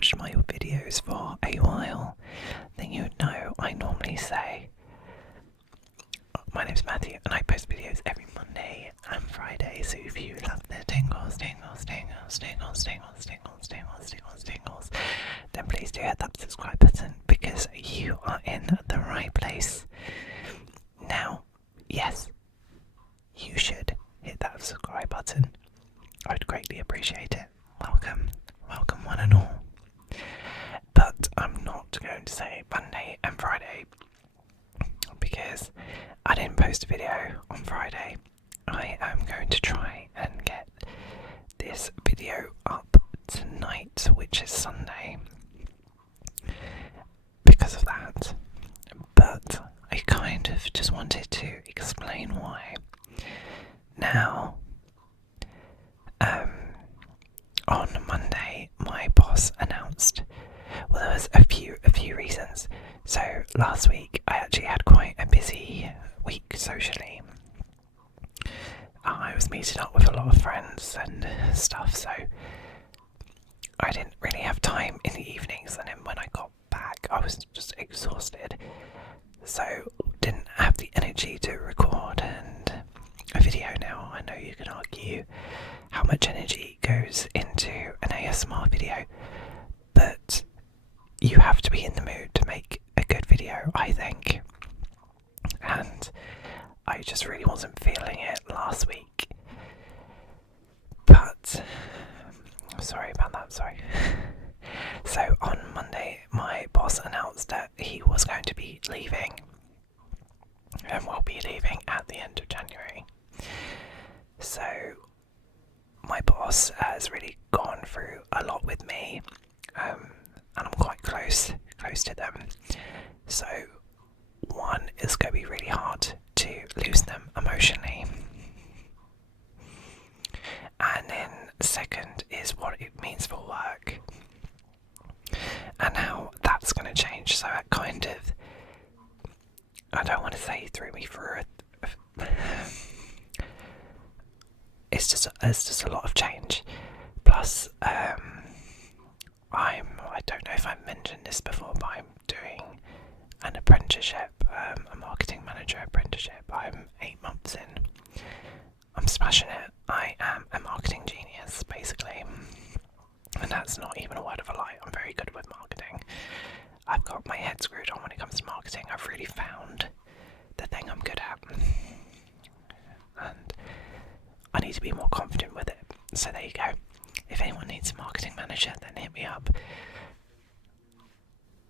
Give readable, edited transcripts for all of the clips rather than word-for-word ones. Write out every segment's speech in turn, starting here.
watched my videos for a while, then you know I normally say, my name's Matthew and I post videos every Monday and Friday, so if you love the tingles, then please do hit that subscribe button because you are in the right place. Now, yes, you should hit that subscribe button. I would greatly appreciate it. Welcome one and all. But I'm not going to say Monday and Friday because I didn't post a video on Friday. I am going to try and get this video up tonight, which is Sunday, because of that. But I kind of just wanted to explain why. Now, on Monday, my boss announced, well, there was a few reasons. So last week, I actually had quite a busy week socially. I was meeting up with a lot of friends and stuff, so I didn't really have time in the evenings, and then when I got back, I was just exhausted, so didn't have the energy to record a video. Now, I know you can argue how much energy goes into an ASMR video, but you have to be in the mood to make a good video, I think. And I just really wasn't feeling it last week. But sorry about that, sorry. So on Monday, my boss announced that he was going to be leaving, and will be leaving at the end of January. So my boss has really gone through a lot with me, and I'm quite close to them. So one, is going to be really hard to lose them emotionally, and then second is what it means for work and how that's going to change. So it kind of, I don't want to say threw me through it. It's just a lot of change. Plus, I don't know if I mentioned this before, but I'm doing an apprenticeship, a marketing manager apprenticeship. I'm 8 months in. I'm smashing it. I am a marketing genius, basically. And that's not even a word of a lie. I'm very good with marketing. I've got my head screwed on when it comes to marketing. I've really found the thing I'm good at. And I need to be more confident with it. So there you go. If anyone needs a marketing manager, then hit me up.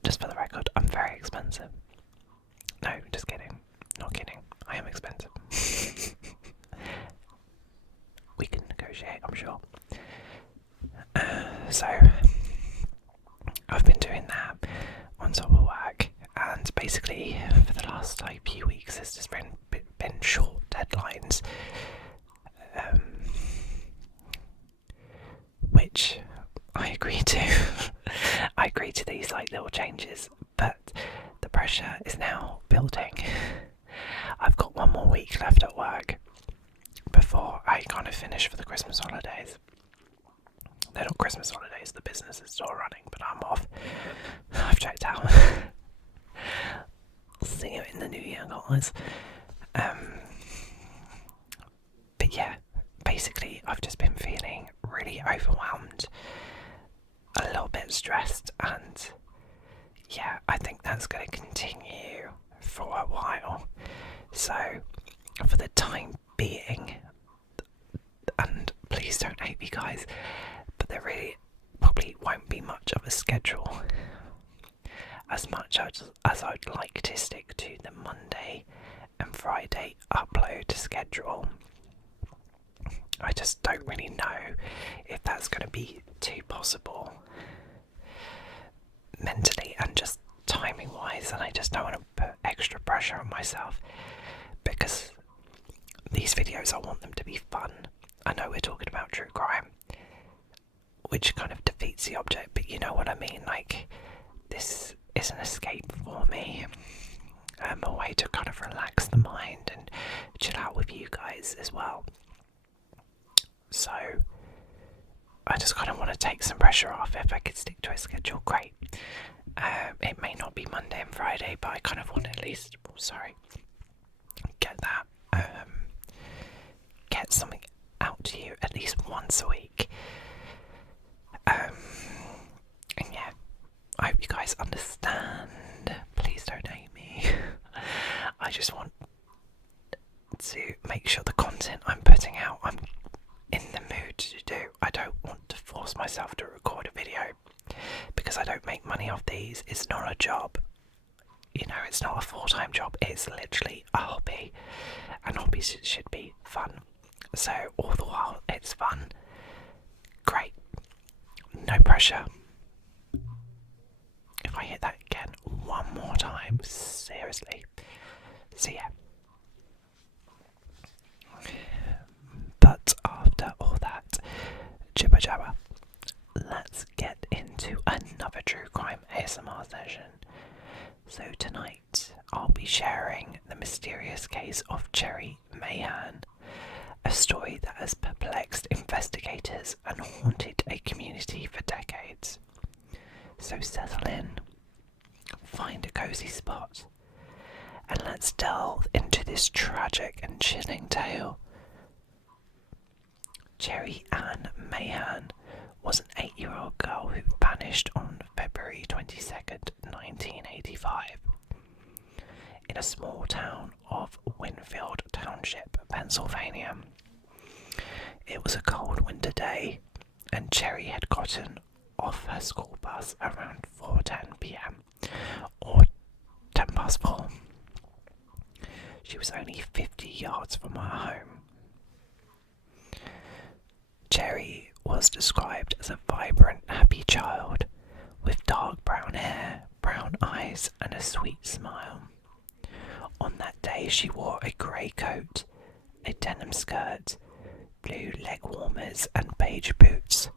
Just for the record, I'm very expensive. No, just kidding. Not kidding. I am expensive. We can negotiate, I'm sure. So, I've been doing that on top of work, and basically for the last few weeks it's just been short deadlines, which I agree to. I agree to these little changes, but the pressure is now building. I've got 1 more week left at work before I kind of finish for the Christmas holidays. They're not Christmas holidays, the business is still running, but I'm off. I've checked out. I'll see you in the new year, guys. But yeah, basically I've just been feeling really overwhelmed, a little bit stressed, and yeah, I think that's going to continue for a while. So for the time being, and please don't hate me guys, but there really probably won't be much of a schedule, as much as I'd like to stick to the Monday and Friday upload schedule. I just don't really know if that's going to be too possible mentally and just timing wise, and I just don't want to put extra pressure on myself, because these videos, I want them to be fun. I know we're talking about true crime, which kind of defeats the object, but you know what I mean. This is an escape for me, a way to kind of relax the mind and chill out with you guys as well. So I just kind of want to take some pressure off. If I could stick to a schedule, great. It may not be Monday and Friday, but I kind of want to at least, get that, get something out to you at least once a week. And yeah, I hope you guys understand. Please don't hate me. I just want to make sure the content I'm putting out, I'm in the mood to do. I don't want to force myself to record a video because I don't make money off these. It's not a job. It's not a full-time job. It's literally a hobby, and hobbies should be fun. So all the while it's fun, great, no pressure. If I hit that again one more time, seriously. So yeah. But after all that jibber jabber, let's get into another true crime ASMR session. So tonight I'll be sharing the mysterious case of Cherrie Mahan, a story that has perplexed investigators and haunted a community for decades. So settle in, find a cozy spot, and let's delve into this tragic and chilling tale. Cherrie Ann Mahan was an 8-year-old girl who vanished on February 22nd, 1985, in a small town of Winfield Township, Pennsylvania. It was a cold winter day, and Cherrie had gotten off her school bus around 4:10 p.m. or 10 past 4. She was only 50 yards from her home. Cherrie was described as a vibrant, happy child with dark brown hair, brown eyes, and a sweet smile. On that day, she wore a grey coat, a denim skirt, blue leg warmers, and beige boots.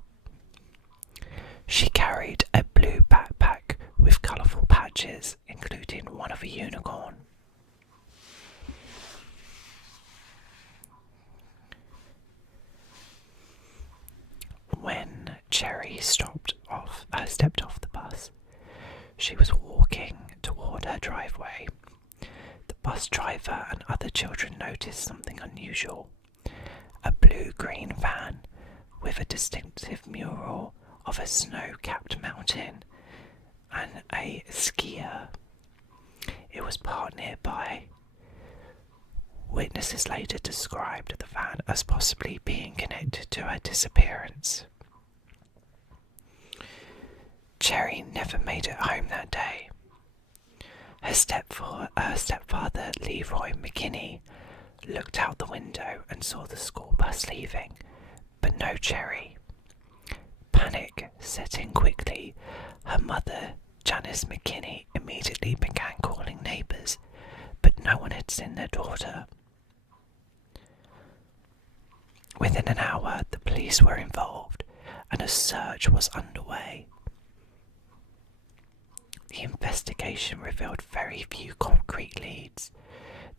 She carried a blue backpack with colourful patches, including one of a unicorn. When Cherrie stepped off the bus, she was walking toward her driveway. The bus driver and other children noticed something unusual. A blue-green van with a distinctive mural of a snow-capped mountain and a skier. It was parked nearby. Witnesses later described the van as possibly being connected to her disappearance. Cherrie never made it home that day. Her stepfather, Leroy McKinney, looked out the window and saw the school bus leaving, but no Cherrie. Panic set in quickly. Her mother, Janice McKinney, immediately began calling neighbours, but no one had seen their daughter. Within an hour, the police were involved, and a search was underway. The investigation revealed very few concrete leads.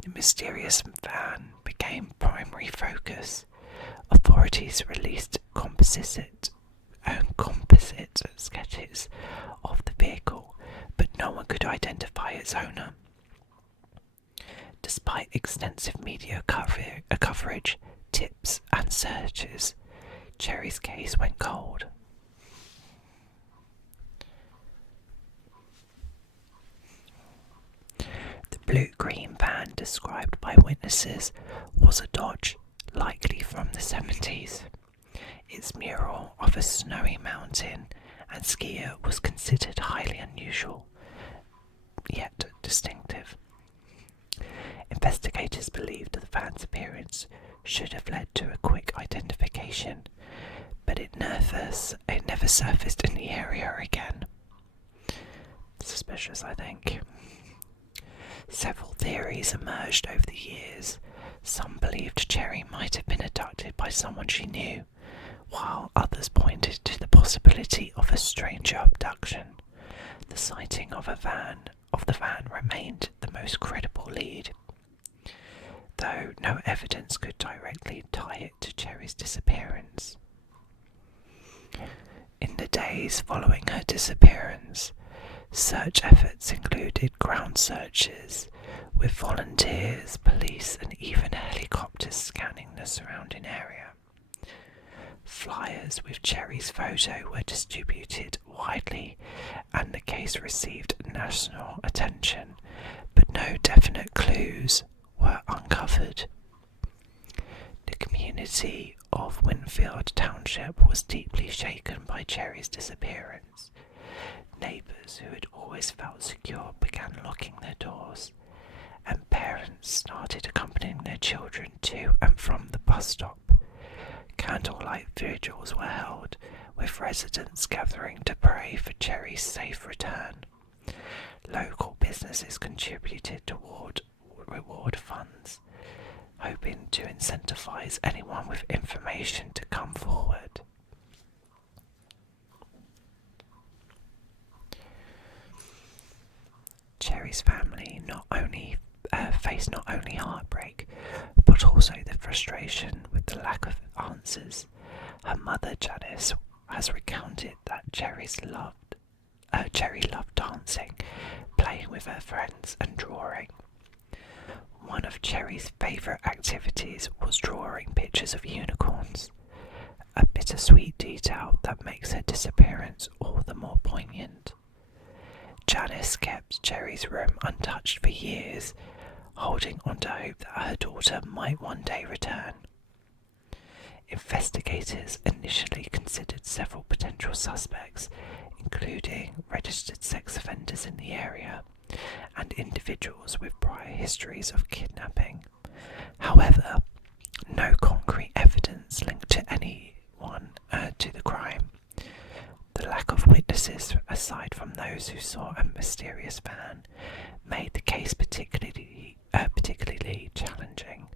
The mysterious van became primary focus. Authorities released composite sketches of the vehicle, but no one could identify its owner. Despite extensive media coverage, tips and searches, Cherrie's case went cold. The blue-green van described by witnesses was a Dodge, likely from the 70s. Its mural of a snowy mountain and skier was considered highly unusual, yet distinctive. Investigators believed the van's appearance should have led to a quick identification, but it never surfaced in the area again. Suspicious, I think. Several theories emerged over the years. Some believed Cherrie might have been abducted by someone she knew, while others pointed to the possibility of a stranger abduction. The sighting of the van remained the most credible lead, though no evidence could directly tie it to Cherrie's disappearance. In the days following her disappearance, search efforts included ground searches, with volunteers, police, and even helicopters scanning the surrounding area. Flyers with Cherrie's photo were distributed widely, and the case received national attention, but no definite clues were uncovered. The community of Winfield Township was deeply shaken by Cherrie's disappearance. Neighbours who had always felt secure began locking their doors, and parents started accompanying their children to and from the bus stop. Candlelight vigils were held, with residents gathering to pray for Cherrie's safe return. Local businesses contributed toward reward funds, hoping to incentivize anyone with information to come forward. Cherrie's family faced not only heartbreak, but also the frustration with the lack of answers. Her mother, Janice, has recounted that Cherrie loved dancing, playing with her friends, and drawing. One of Cherrie's favourite activities was drawing pictures of unicorns, a bittersweet detail that makes her disappearance all the more poignant. Janice kept Cherrie's room untouched for years, holding on to hope that her daughter might one day return. Investigators initially considered several potential suspects, including registered sex offenders in the area and individuals with prior histories of kidnapping. However, no concrete evidence linked to anyone to the crime. The lack of witnesses, aside from those who saw a mysterious van, made the case particularly challenging.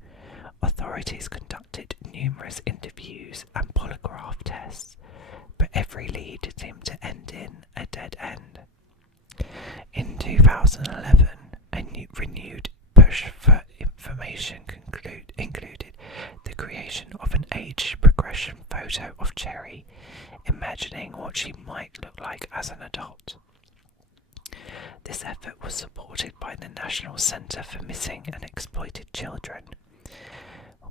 Authorities conducted numerous interviews and polygraph tests, but every lead seemed to end in a dead end. In 2011, a renewed push for information included the creation of an age progression photo of Cherrie, imagining what she might look like as an adult. This effort was supported by the National Centre for Missing and Exploited Children,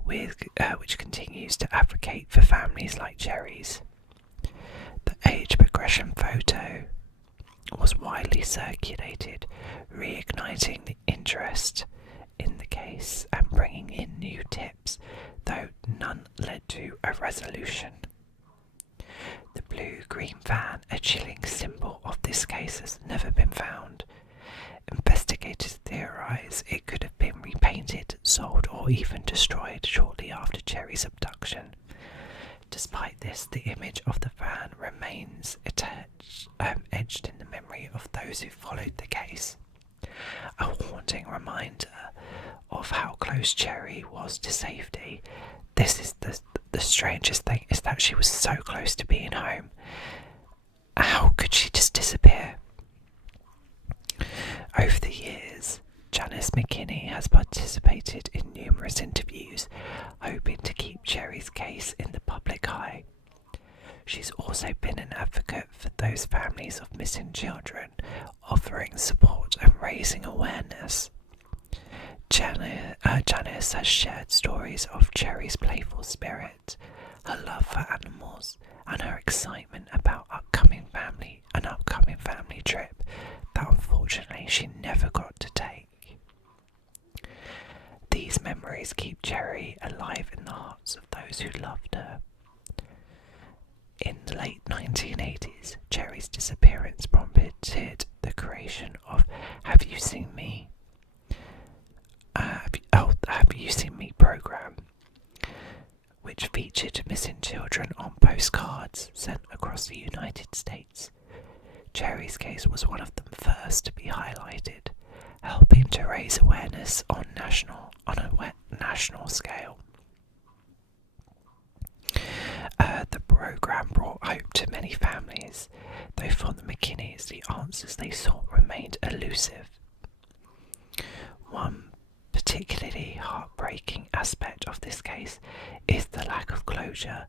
which continues to advocate for families like Cherrie's. The age progression photo was widely circulated, reigniting the interest in the case and bringing in new tips, though none led to a resolution. The blue-green van, a chilling symbol of this case, has never been found. Investigators theorise it could have been repainted, sold, or even destroyed shortly after Cherrie's abduction. Despite this, the image of the van remains etched in the memory of those who followed the case. A haunting reminder of how close Cherrie was to safety. This is the strangest thing, is that she was so close to being home. How could she just disappear? Over the years, Janice McKinney has participated in numerous interviews, hoping to keep Cherrie's case in the public eye. She's also been an advocate for those families of missing children, offering support and raising awareness. Janice has shared stories of Cherrie's playful spirit, her love for animals, and her excitement about an upcoming family trip that unfortunately she never got to take. These memories keep Cherrie alive in the hearts of those who loved her. In the late 1980s, Cherrie's disappearance prompted the creation of Have You Seen Me? Have You Seen Me program, which featured missing children on postcards sent across the United States. Cherrie's case was one of the first to be highlighted, helping to raise awareness on a national scale. The program brought hope to many families, though for the McKinneys the answers they sought remained elusive. One particularly heartbreaking aspect of this case is the lack of closure.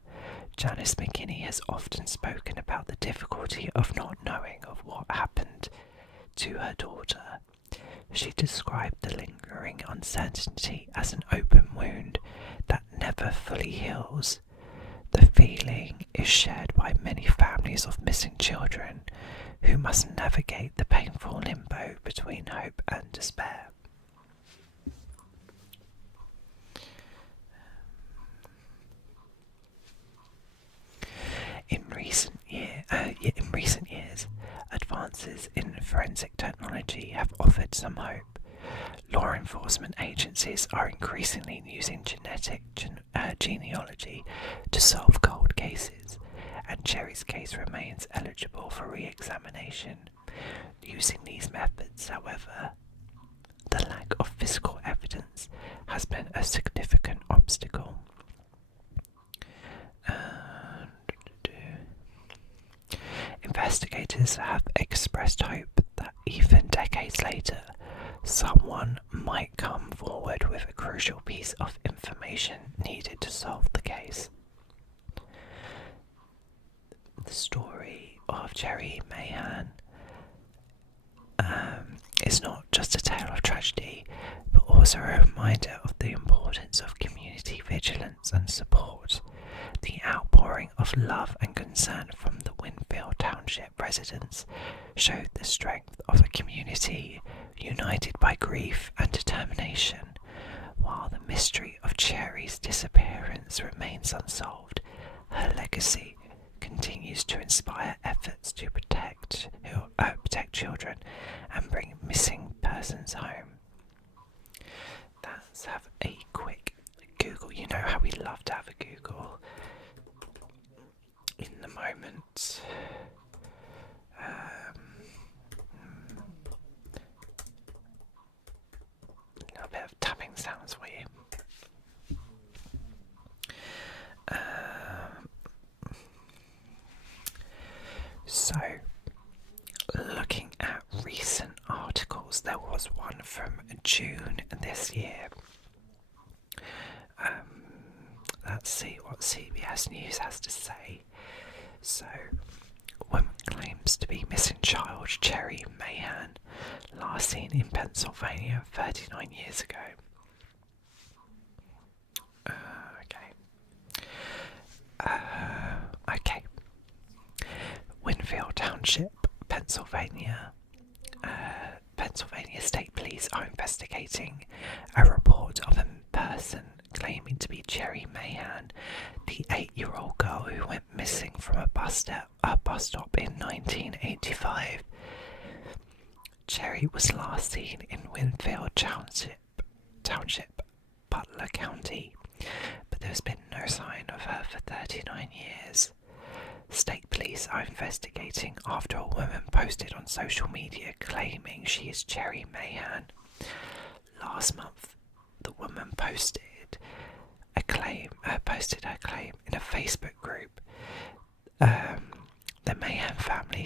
Janice McKinney has often spoken about the difficulty of not knowing of what happened to her daughter. She described the lingering uncertainty as an open wound that never fully heals. The feeling is shared by many families of missing children who must navigate the painful limbo between hope and despair. In recent years, advances in forensic technology have offered some hope. Law enforcement agencies are increasingly using genetic genealogy to solve cold cases, and Cherrie's case remains eligible for re-examination. Using these methods, however, the lack of physical evidence has been a significant obstacle. Investigators have expressed hope that even decades later, someone might come forward with a crucial piece of information needed to solve the case. The story of Cherrie Mahan is not just a tale of tragedy, but also a reminder of the importance of community vigilance and support. The outpouring of love and concern from the Winfield Township residents showed the strength of a community united by grief and determination. While the mystery of Cherrie's disappearance remains unsolved, her legacy continues to inspire efforts to protect children and bring missing persons home. Let's have a quick Google. You know how we love to have a Google in the moment. A little bit of tapping sounds for you. So, looking at recent articles, there was one from June this year. Let's see what CBS News has to say. So, woman claims to be missing child Cherrie Mahan, last seen in Pennsylvania 39 years ago. Okay. Winfield Township, Pennsylvania. Pennsylvania State Police are investigating a report of a person claiming to be Cherrie Mahan, the 8-year-old girl who went missing from a bus stop in 1985. Cherrie was last seen in Winfield Township, Butler County, but there's been no sign of her for 39 years. State police are investigating after a woman posted on social media claiming she is Cherrie Mahan. Last month, the woman posted her claim in a Facebook group. The Mahan family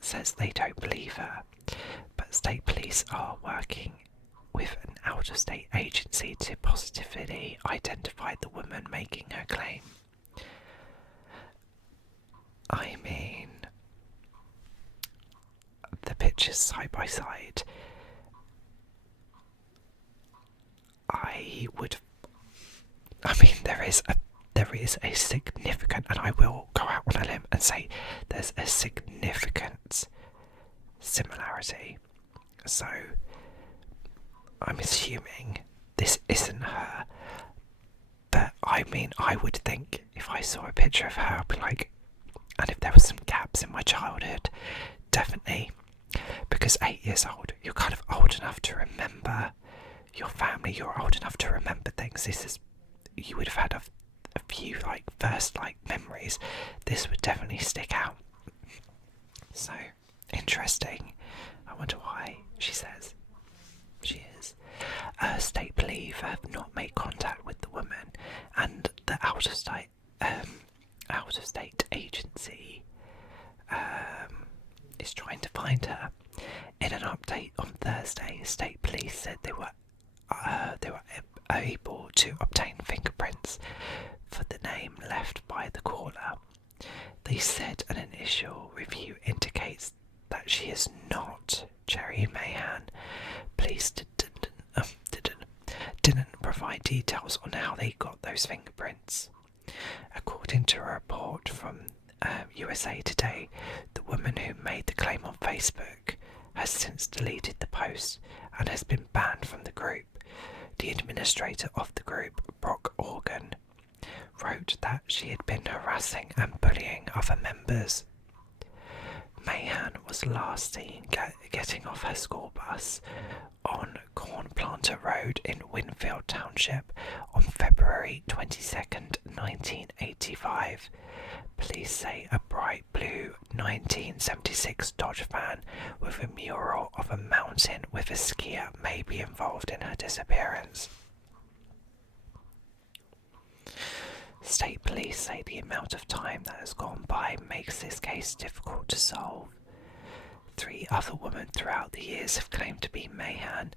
says they don't believe her, but state police are working with an out-of-state agency to positively identify the woman making her claim. I mean, the pictures side by side, there is a significant, and I will go out on a limb and say there's a significant similarity. So, I'm assuming this isn't her, but I mean, I would think if I saw a picture of her, I'd be like, and if there were some gaps in my childhood, definitely, because 8 years old, you're kind of old enough to remember your family, you're old enough to remember things. You would have had a few first memories. This would definitely stick out. So, interesting. I wonder why she says she is. State police have not made contact with the woman, and the out-of-state agency is trying to find her. In an update on Thursday, state police said they were able to obtain fingerprints for the name left by the caller. They said an initial review indicates that she is not Cherrie Mahan. Police didn't provide details on how they got those fingerprints. According to a report from USA Today, the woman who made the claim on Facebook has since deleted the post and has been banned from the group. The administrator of the group, Brock Organ, wrote that she had been harassing and bullying other members. Mahan was last seen getting off her school bus on Cornplanter Road in Winfield Township on February 22nd, 1985. Police say a bright blue 1976 Dodge van with a mural of a mountain with a skier may be involved in her disappearance. State police say the amount of time that has gone by makes this case difficult to solve. 3 other women throughout the years have claimed to be Mahan.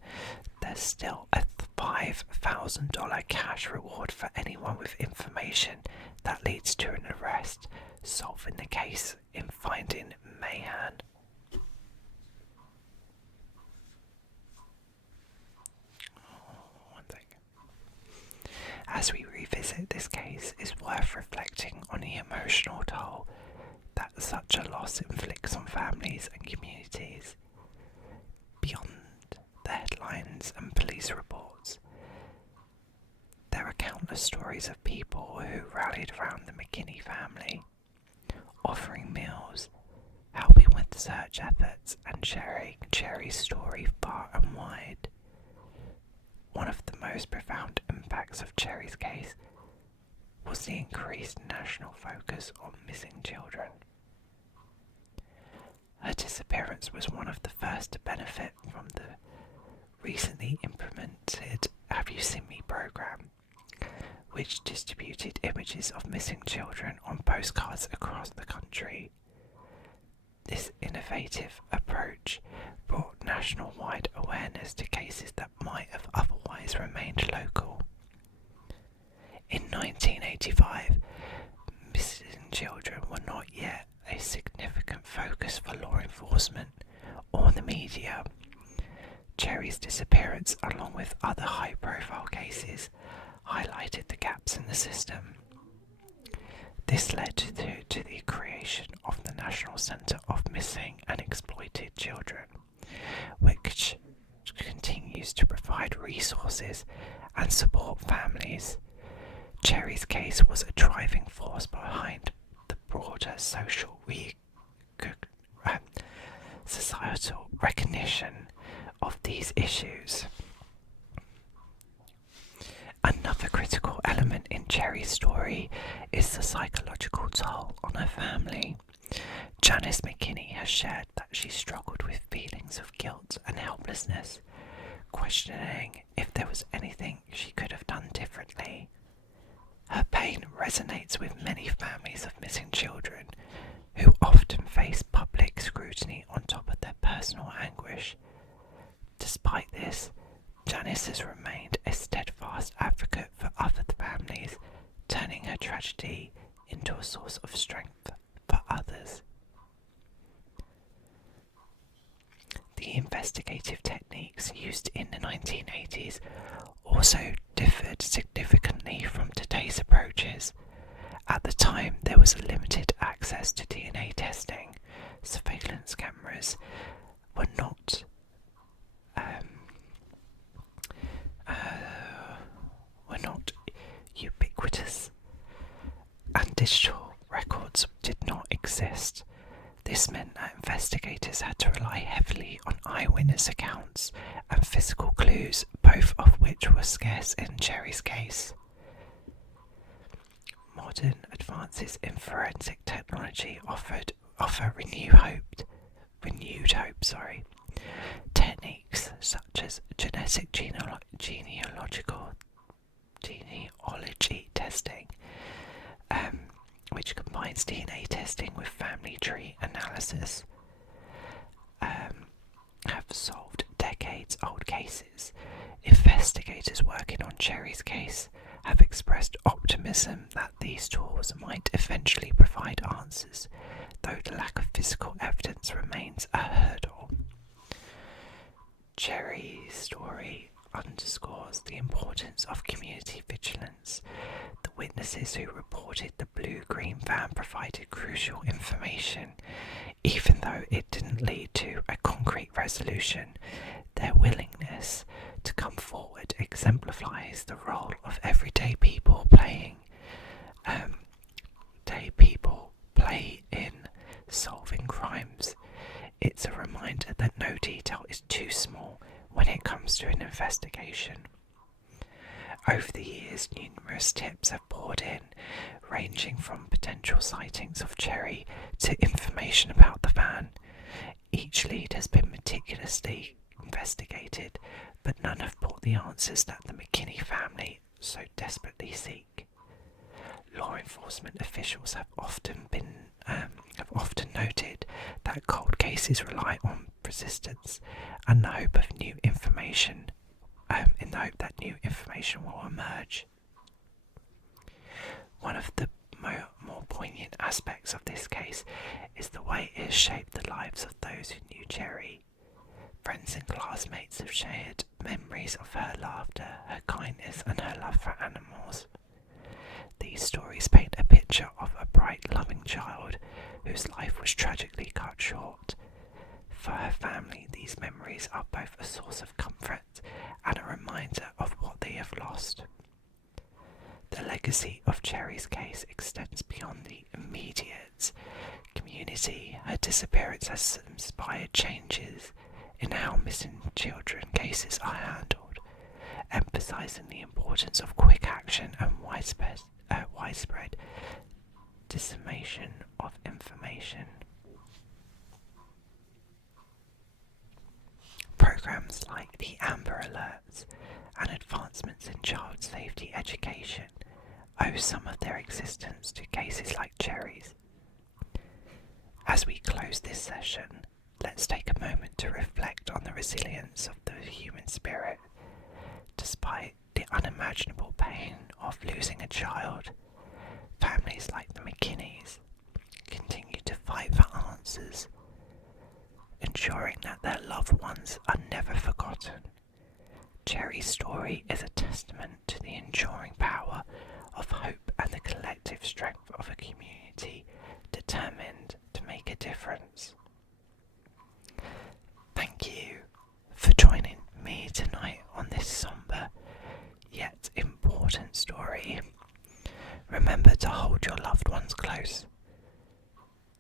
There's still a $5,000 cash reward for anyone with information that leads to an arrest, solving the case in finding Mahan. As we revisit this case, it's worth reflecting on the emotional toll that such a loss inflicts on families and communities. Beyond the headlines and police reports, there are countless stories of people who rallied around the McKinney family, offering meals, helping with search efforts, and sharing Cherrie's story far and wide. One of the most profound impacts of Cherrie's case was the increased national focus on missing children. Her disappearance was one of the first to benefit from the recently implemented Have You Seen Me program, which distributed images of missing children on postcards across the country. This innovative approach brought national-wide awareness to cases that might have otherwise remained local. In 1985, missing children were not yet a significant focus for law enforcement or the media. Cherrie's disappearance, along with other high-profile cases, highlighted the gaps in the system. This led to the creation of the National Centre of Missing and Exploited Children, which continues to provide resources and support families. Cherrie's case was a driving force behind the broader societal recognition of these issues. Another critical element in Cherrie's story is the psychological toll on her family. Janice McKinney has shared that she struggled with feelings of guilt and helplessness, questioning if there was anything she could have done differently. Her pain resonates with many families of missing children who often face public scrutiny on top of their personal anguish. Despite this, Janice has remained a steadfast advocate for other families, turning her tragedy into a source of strength for others. The investigative techniques used in the 1980s also differed significantly from today's approaches. At the time, there was limited access to DNA testing. Surveillance cameras were not ubiquitous, and digital records did not exist. This meant that investigators had to rely heavily on eyewitness accounts and physical clues, both of which were scarce in Cherrie's case. Modern advances in forensic technology offer renewed hope. Techniques such as genetic genealogy testing, which combines DNA testing with family tree analysis, have solved decades-old cases. Investigators investigators working on Cherrie's case have expressed optimism that these tools might eventually provide answers, though the lack of physical evidence remains a hurdle. Cherrie's story underscores the importance of community vigilance. The witnesses who reported the blue-green van provided crucial information. Even though it didn't lead to a concrete resolution, their willingness to come forward exemplifies the role of everyday people play in solving crimes. It's a reminder that no detail is too small when it comes to an investigation. Over the years, numerous tips have poured in, ranging from potential sightings of Cherrie to information about the van. Each lead has been meticulously investigated, but none have brought the answers that the McKinney family so desperately seek. Law enforcement officials have often noted that cold cases rely on persistence and the hope of new information, in the hope that new information will emerge. One of the more poignant aspects of this case is the way it has shaped the lives of those who knew Cherrie. Friends and classmates have shared memories of her laughter, her kindness, and her love for animals. These stories paint a picture of a bright, loving child whose life was tragically cut short. For her family, these memories are both a source of comfort and a reminder of what they have lost. The legacy of Cherrie's case extends beyond the immediate community. Her disappearance has inspired changes in how missing children cases are handled, emphasizing the importance of quick action and widespread dissemination of information. Programs like the Amber Alerts and advancements in child safety education owe some of their existence to cases like Cherrie's. As we close this session, let's take a moment to reflect on the resilience of the human spirit. Despite the unimaginable pain of losing a child, families like the McKinneys continue to fight for answers, ensuring that their loved ones are never forgotten. Cherrie's story is a testament to the enduring power of hope and the collective strength of a community determined to make a difference. Thank you for joining me tonight on this somber yet important story. Remember to hold your loved ones close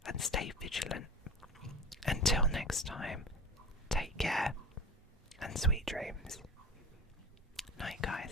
and stay vigilant. Until next time, take care and sweet dreams. Night, guys.